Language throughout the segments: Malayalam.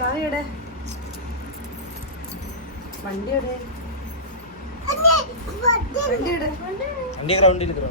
ചായടെ വണ്ടി അടേ വണ്ടി ഗ്രൗണ്ടിൽ ഗ്രൗണ്ട്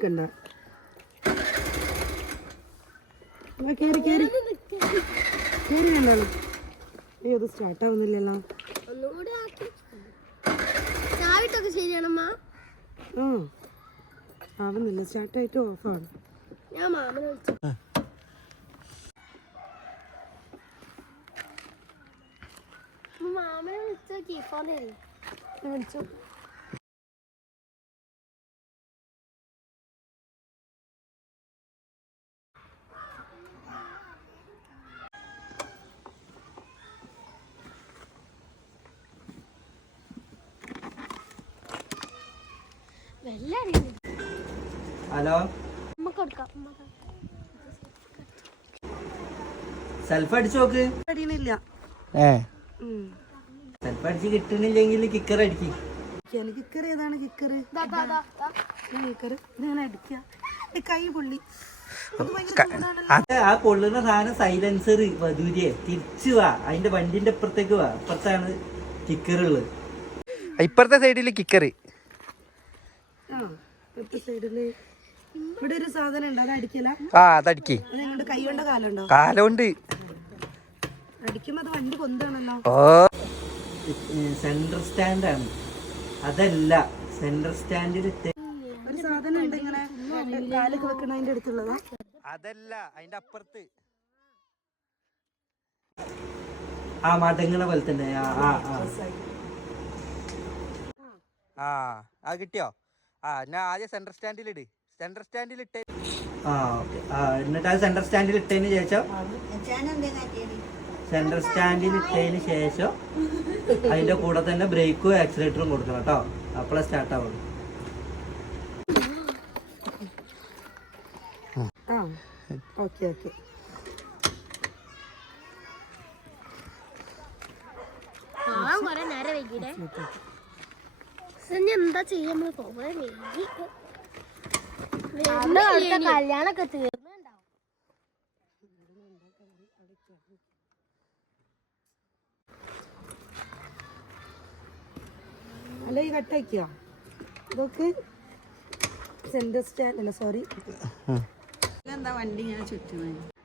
നിൽക്കണ്ട കേറി കേറി കേറി നല്ല അയ്യോ അത് സ്റ്റാർട്ടാവുന്നില്ലല്ലോ ആവുന്നില്ല സ്റ്റാർട്ടായിട്ട് ഓഫാണ് മാമനെ വിളിച്ചു മാമനെ വിളിച്ചു ഹലോ സെൽഫ് അടിച്ചു നോക്ക് സെൽഫ് അടിച്ച് കിട്ടണില്ലെങ്കിൽ കിക്കർ അടിക്ക കിക്കർ ഏതാണ് കിക്കർ കൈ പുള്ളി അത് ആ കൊള്ളുന്ന സാധനം സൈലൻസർ വധൂരിയെ തിരിച്ചു വാ അതിന്റെ വണ്ടിന്റെ അപ്പുറത്തേക്ക് വാ അപ്പുറത്താണ് കിക്കറുള്ളത് ഇപ്പുറത്തെ സൈഡില് കിക്കറ് കാലുണ്ട് സെന്റർ സ്റ്റാൻഡ് ആണ് അതല്ല സെന്റർ സ്റ്റാൻഡിൽ അതല്ല അതിന്റെ അപ്പുറത്ത് ആ മതങ്ങളെ പോലെ തന്നെ ആ ആ ആ ആ കിട്ടിയോ സെന്റർ സ്റ്റാൻഡിൽ ഇട്ടതിന് ശേഷം സെന്റർ സ്റ്റാൻഡിൽ ഇട്ടതിന് ശേഷം അതിന്റെ കൂടെ തന്നെ ബ്രേക്കും ആക്സിലേറ്ററും കൊടുക്കണം കേട്ടോ അപ്പോഴാണ് സ്റ്റാർട്ട് ആവുന്നത് ആ ഓക്കേ ഓക്കേ ആ കുറേ നേരം വൈകിട്ടേ നീ എന്താ ചെയ്യാ നമ്മള് പോവാ കല്യാണൊക്കെ തീർന്നുണ്ടാവും അല്ല ഈ കട്ടയ്ക്കോ ഇതൊക്കെ സെന്റർ അല്ല സോറി എന്താ വണ്ടി ഞാൻ ചുറ്റുന്നത്